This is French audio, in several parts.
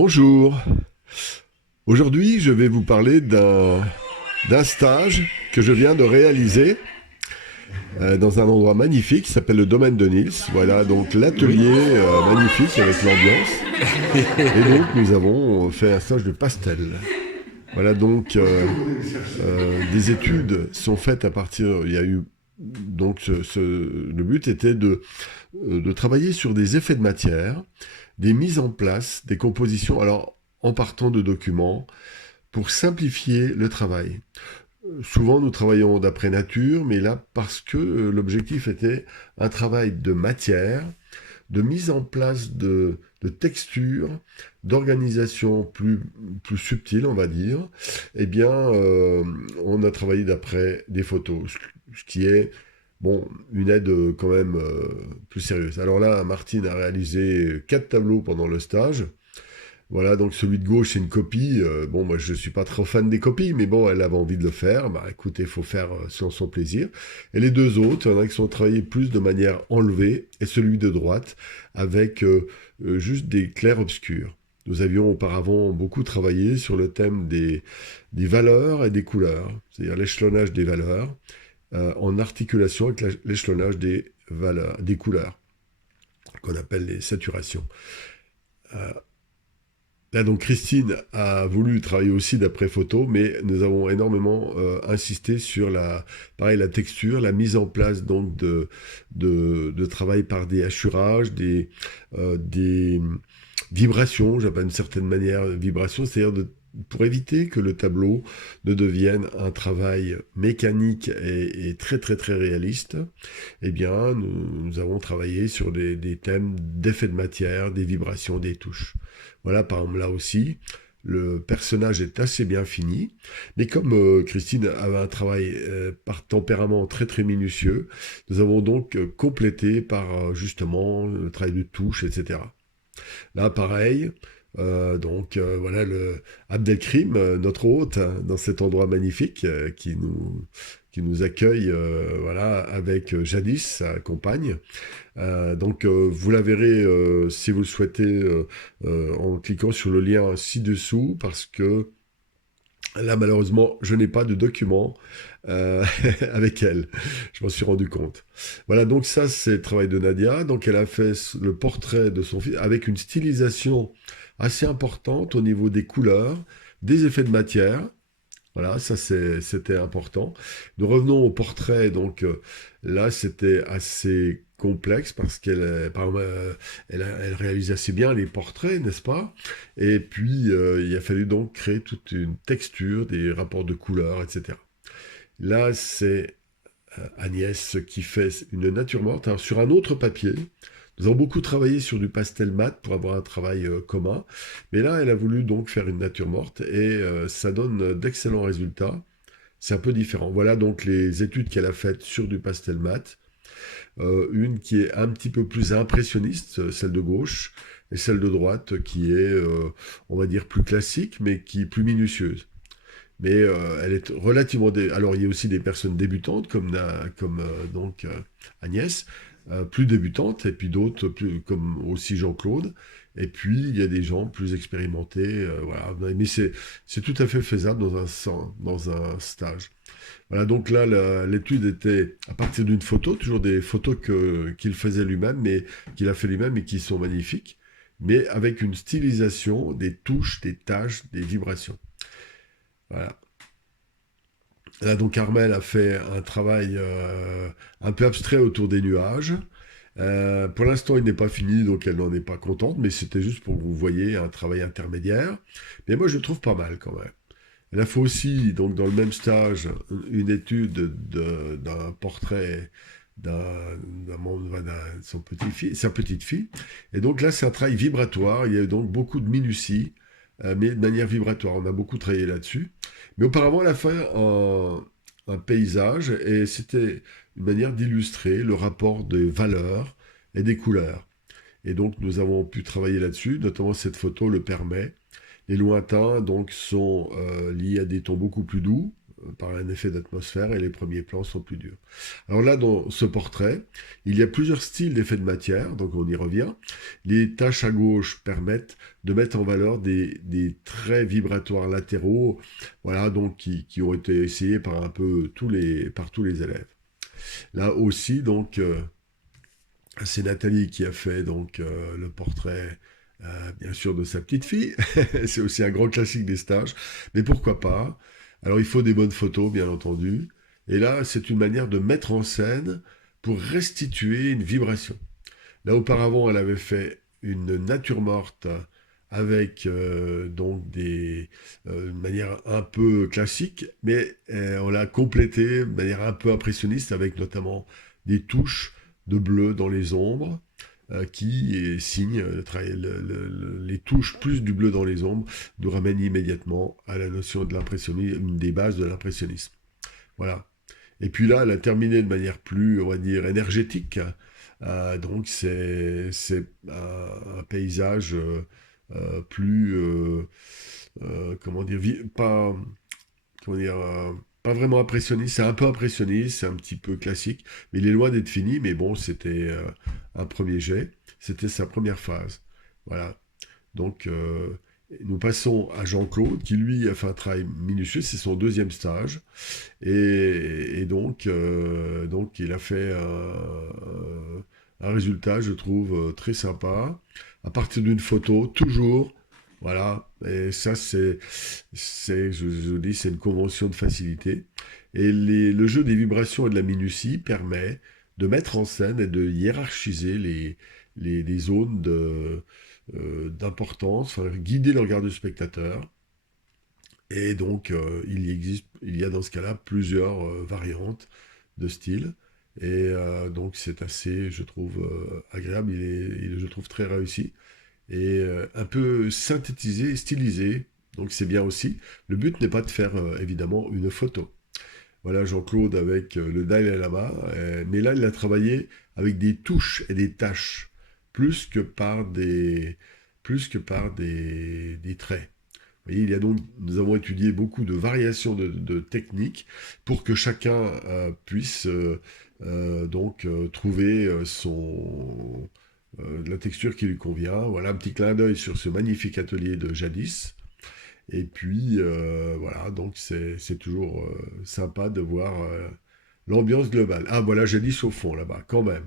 Bonjour. Aujourd'hui, je vais vous parler d'un stage que je viens de réaliser dans un endroit magnifique qui s'appelle le domaine de Nils. Voilà, donc Oui. l'atelier magnifique avec l'ambiance. Et donc, nous avons fait un stage de pastel. Voilà, donc des études sont faites à partir. Il y a eu donc le but était de travailler sur des effets de matière, des mises en place, des compositions. Alors en partant de documents pour simplifier le travail. Souvent, nous travaillons d'après nature, mais là, parce que l'objectif était un travail de matière, de mise en place de textures, d'organisation plus subtile, on va dire, eh bien, on a travaillé d'après des photos, ce qui est bon, une aide quand même plus sérieuse. Alors là, Martine a réalisé 4 tableaux pendant le stage. Voilà, donc celui de gauche, c'est une copie. Bon, moi, je suis pas trop fan des copies, mais bon, elle avait envie de le faire. Bah, écoutez, il faut faire selon son plaisir. Et les deux autres, il y en a qui sont travaillés plus de manière enlevée, et celui de droite, avec juste des clairs-obscurs. Nous avions auparavant beaucoup travaillé sur le thème des valeurs et des couleurs, c'est-à-dire l'échelonnage des valeurs, en articulation avec l'échelonnage des valeurs, des couleurs, qu'on appelle les saturations. Euh, Là, donc, Christine a voulu travailler aussi d'après photo, mais nous avons énormément insisté sur pareil, la texture, la mise en place donc de travail par des hachurages, des vibrations, j'appelle d'une certaine manière vibrations, c'est-à-dire pour éviter que le tableau ne devienne un travail mécanique et très très très réaliste, eh bien, nous avons travaillé sur des thèmes d'effets de matière, des vibrations, des touches. Voilà, par exemple, là aussi, le personnage est assez bien fini, mais comme Christine avait un travail par tempérament très très minutieux, nous avons donc complété par justement le travail de touche, etc. Là, pareil, voilà le Abdelkrim, notre hôte, hein, dans cet endroit magnifique qui nous accueille voilà, avec Jadis, sa compagne. Vous la verrez si vous le souhaitez en cliquant sur le lien ci-dessous parce que là, malheureusement, je n'ai pas de document avec elle. Je m'en suis rendu compte. Voilà, donc ça, c'est le travail de Nadia. Donc, elle a fait le portrait de son fils avec une stylisation assez importante au niveau des couleurs, des effets de matière. Voilà, ça c'était important. Nous revenons au portrait, donc là c'était assez complexe parce par exemple, elle réalise assez bien les portraits, n'est-ce pas? Et puis il a fallu donc créer toute une texture, des rapports de couleurs, etc. Là c'est Agnès qui fait une nature morte. Alors, sur un autre papier, nous avons beaucoup travaillé sur du pastel mat pour avoir un travail commun. Mais là, elle a voulu donc faire une nature morte et ça donne d'excellents résultats. C'est un peu différent. Voilà donc les études qu'elle a faites sur du pastel mat. Une qui est un petit peu plus impressionniste, celle de gauche, et celle de droite qui est, on va dire, plus classique, mais qui est plus minutieuse. Mais elle est relativement. Alors, il y a aussi des personnes débutantes, comme Agnès, plus débutantes, et puis d'autres, comme aussi Jean-Claude. Et puis, il y a des gens plus expérimentés. Voilà. Mais c'est tout à fait faisable dans un stage. Voilà, donc là, l'étude était à partir d'une photo, toujours des photos qu'il faisait lui-même, mais qu'il a fait lui-même et qui sont magnifiques, mais avec une stylisation, des touches, des taches, des vibrations. Voilà. Là, donc Armel a fait un travail un peu abstrait autour des nuages. Pour l'instant, il n'est pas fini, donc elle n'en est pas contente, mais c'était juste pour que vous voyez un travail intermédiaire. Mais moi, je le trouve pas mal quand même. Elle a fait aussi, donc dans le même stage, une étude d'un portrait d'un membre, son sa petite fille. Et donc là, c'est un travail vibratoire. Il y a donc beaucoup de minutie, mais de manière vibratoire. On a beaucoup travaillé là-dessus. Mais auparavant, elle a fait un paysage et c'était une manière d'illustrer le rapport des valeurs et des couleurs. Et donc, nous avons pu travailler là-dessus, notamment cette photo le permet. Les lointains donc sont liés à des tons beaucoup plus doux, par un effet d'atmosphère et les premiers plans sont plus durs. Alors là, dans ce portrait, il y a plusieurs styles d'effets de matière, donc on y revient. Les taches à gauche permettent de mettre en valeur des traits vibratoires latéraux, voilà, donc qui ont été essayés par tous les élèves. Là aussi, donc, c'est Nathalie qui a fait donc le portrait, bien sûr, de sa petite fille. C'est aussi un grand classique des stages, mais pourquoi pas. Alors, il faut des bonnes photos, bien entendu. Et là, c'est une manière de mettre en scène pour restituer une vibration. Là, auparavant, elle avait fait une nature morte avec donc une manière un peu classique, mais on l'a complété de manière un peu impressionniste avec notamment des touches de bleu dans les ombres qui signent les touches plus du bleu dans les ombres nous ramènent immédiatement à la notion de l'impressionnisme, une des bases de l'impressionnisme. Voilà. Et puis là, elle a terminé de manière plus, on va dire, énergétique. Donc c'est un paysage plus, comment dire, comment dire, pas vraiment impressionniste, c'est un peu impressionniste, c'est un petit peu classique, mais il est loin d'être fini, mais bon, c'était un premier jet, c'était sa première phase. Voilà. Donc, nous passons à Jean-Claude, qui lui a fait un travail minutieux, c'est son deuxième stage, et donc il a fait un résultat, je trouve, très sympa, à partir d'une photo, toujours, voilà, et ça je dis, c'est une convention de facilité, et le jeu des vibrations et de la minutie permet de mettre en scène et de hiérarchiser les zones d'importance, enfin, guider le regard du spectateur. Et donc, il y a dans ce cas-là plusieurs variantes de style. Et donc, c'est assez, je trouve, agréable. Je trouve très réussi. Et un peu synthétisé, stylisé. Donc, c'est bien aussi. Le but n'est pas de faire, évidemment, une photo. Voilà Jean-Claude avec le Dalai Lama. Mais là, il a travaillé avec des touches et des taches, plus que par des traits. Vous voyez, nous avons étudié beaucoup de variations de techniques pour que chacun puisse trouver la texture qui lui convient. Voilà un petit clin d'œil sur ce magnifique atelier de jadis. Et puis voilà, donc c'est toujours sympa de voir l'ambiance globale. Ah voilà, jadis au fond là-bas, quand même.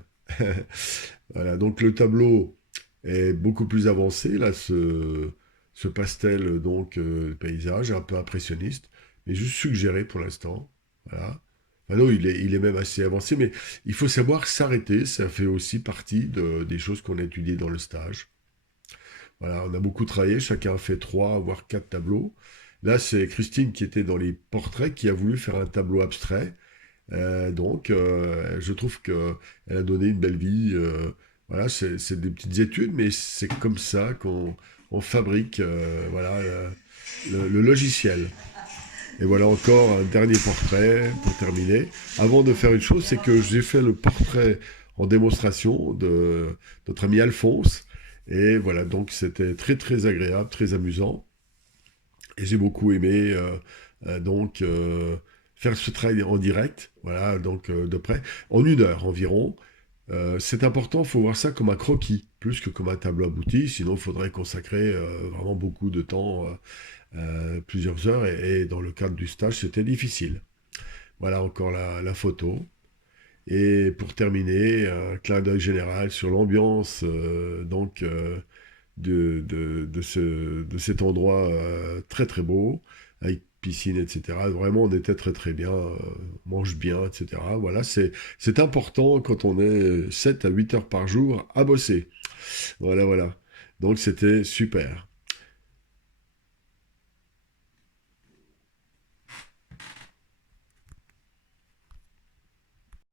Voilà, donc le tableau est beaucoup plus avancé là, ce pastel donc paysage un peu impressionniste, mais juste suggéré pour l'instant. Voilà. Enfin non, il est même assez avancé, mais il faut savoir s'arrêter. Ça fait aussi partie des choses qu'on a étudiées dans le stage. Voilà, on a beaucoup travaillé. Chacun a fait 3 voire 4 tableaux. Là, c'est Christine qui était dans les portraits, qui a voulu faire un tableau abstrait. Je trouve que elle a donné une belle vie. Voilà, c'est des petites études, mais c'est comme ça qu'on fabrique voilà, le logiciel. Et voilà encore un dernier portrait pour terminer. Avant de faire une chose, c'est que j'ai fait le portrait en démonstration de notre ami Alphonse. Et voilà, donc c'était très très agréable, très amusant. Et j'ai beaucoup aimé faire ce travail en direct, voilà, donc de près, en 1 heure environ. C'est important, il faut voir ça comme un croquis, plus que comme un tableau abouti, sinon il faudrait consacrer vraiment beaucoup de temps, plusieurs heures, et dans le cadre du stage, c'était difficile. Voilà encore la photo. Et pour terminer, un clin d'œil général sur l'ambiance de cet endroit très très beau, avec piscine, etc. Vraiment, on était très très bien, mange bien, etc. Voilà, c'est important quand on est 7 à 8 heures par jour à bosser. Voilà, voilà. Donc c'était super.